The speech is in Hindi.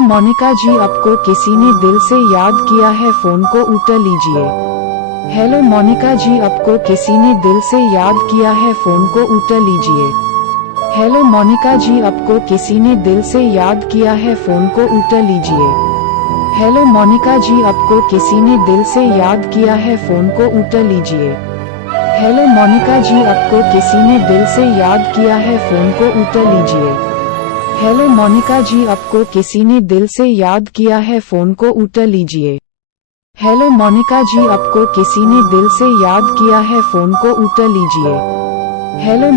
मोनिका जी, आपको किसी ने दिल से याद किया है, फोन को उठा लीजिए। हेलो मोनिका जी, आपको किसी ने दिल से याद किया है, फोन को उठा लीजिए। हेलो मोनिका जी, आपको किसी ने दिल से याद किया है, फोन को उठा लीजिए। हेलो मोनिका जी, आपको किसी ने दिल से याद किया है, फोन को उठा लीजिए। हेलो मोनिका जी, आपको किसी ने दिल से याद किया है, फोन को उठा लीजिए। हेलो मोनिका जी, आपको किसी ने दिल से याद किया है, फोन को उठा लीजिए। हेलो मोनिका जी, आपको किसी ने दिल से याद किया है, फोन को उठा लीजिए। हेलो